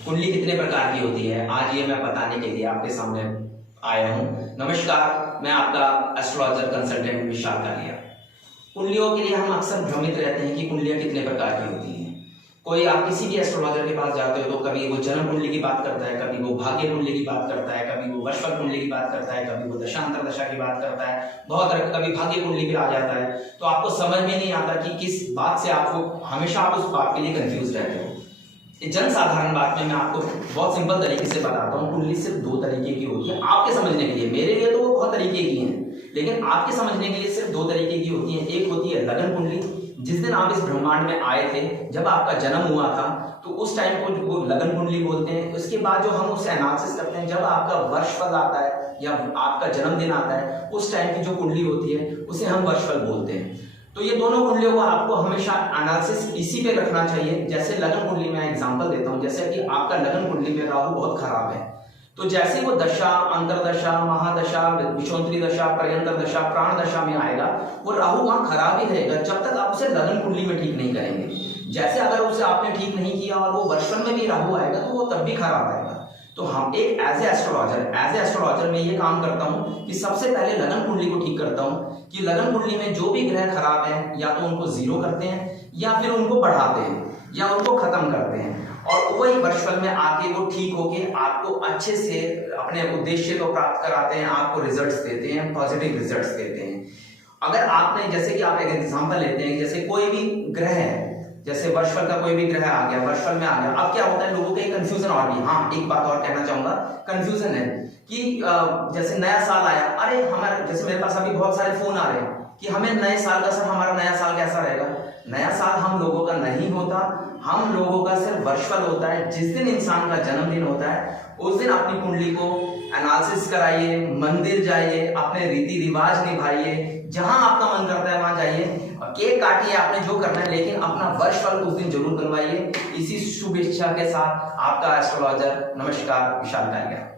कुंडली कितने प्रकार की होती है, आज ये मैं बताने के लिए आपके सामने आया हूँ। नमस्कार, मैं आपका एस्ट्रोलॉजर कंसल्टेंट विशाल कालिया। कुंडलियों के लिए हम अक्सर भ्रमित रहते हैं कि कुंडलियाँ कितने प्रकार की होती हैं। कोई आप किसी भी एस्ट्रोलॉजर के पास जाते हो तो कभी वो जन्म कुंडली की बात करता है, कभी वो भाग्य कुंडली की बात करता है, कभी वो वर्षफल कुंडली की बात करता है, कभी वो दशांतर दशा की बात करता है, बहुत तरह कभी भाग्य कुंडली पे आ जाता है। तो आपको समझ में नहीं आता कि किस बात से आपको हमेशा आप उस बात के लिए कंफ्यूज रहते हो। जन साधारण बात में मैं आपको बहुत सिंपल तरीके से बताता हूँ। कुंडली सिर्फ दो तरीके की होती है आपके समझने के लिए, मेरे लिए तो वो बहुत तरीके की हैं, लेकिन आपके समझने के लिए सिर्फ दो तरीके की होती है। एक होती है लगन कुंडली, जिस दिन आप इस ब्रह्मांड में आए थे, जब आपका जन्म हुआ था, तो उस टाइम को वो लगन कुंडली बोलते हैं। उसके बाद जो हम उससे एनालिसिस करते हैं, जब आपका वर्षफल आता है या आपका जन्मदिन आता है, उस टाइम की जो कुंडली होती है उसे हम वर्षफल बोलते हैं। तो ये दोनों कुंडलियों को आपको हमेशा एनालिसिस इसी पे रखना चाहिए। जैसे लगन कुंडली में एग्जांपल देता हूं, जैसे कि आपका लगन कुंडली में राहु बहुत खराब है, तो जैसे वो दशा, अंतरदशा, महादशा, विषोत्तरी दशा, पर्यंतर दशा, प्राण दशा में आएगा, वो राहु वहां खराब ही रहेगा जब तक आप उसे लगन कुंडली में ठीक नहीं करेंगे। जैसे अगर उसे आपने ठीक नहीं किया और वो वर्षफल में भी राहु आएगा तो वो तब भी खराब आएगा। तो हम एक एज ए एस्ट्रोलॉजर मैं ये काम करता हूँ कि सबसे पहले लगन कुंडली को ठीक करता हूँ कि लगन कुंडली में जो भी ग्रह खराब हैं या तो उनको जीरो करते हैं या फिर उनको बढ़ाते हैं या उनको खत्म करते हैं, और वही वर्षफल में आके वो ठीक होके आपको अच्छे से अपने उद्देश्य को प्राप्त कराते हैं, आपको रिजल्ट्स देते हैं, पॉजिटिव रिजल्ट्स देते हैं। अगर आपने, जैसे कि आप एक एग्जांपल लेते हैं, जैसे कोई भी ग्रह है, जैसे वर्षफल का कोई भी ग्रह आ गया, वर्षफल में आ गया, अब क्या होता है लोगों के कंफ्यूजन और भी। हाँ, एक बात और कहना चाहूंगा, कंफ्यूजन है कि जैसे नया साल आया, अरे हमारे, जैसे मेरे पास अभी बहुत सारे फोन आ रहे हैं कि हमें नए साल का, सर हमारा नया साल कैसा रहेगा। नया साल हम लोगों का नहीं होता, हम लोगों का सिर्फ वर्षफल होता है। जिस दिन इंसान का जन्मदिन होता है उस दिन अपनी कुंडली को एनालिसिस कराइए, मंदिर जाइए, अपने रीति रिवाज निभाइए, जहां आपका मन करता है वहां जाइए, केक काटिए, आपने जो करना है, लेकिन अपना वर्षफल उस दिन जरूर बनवाइए। इसी शुभ इच्छा के साथ आपका एस्ट्रोलॉजर, नमस्कार, विशाल कालिया।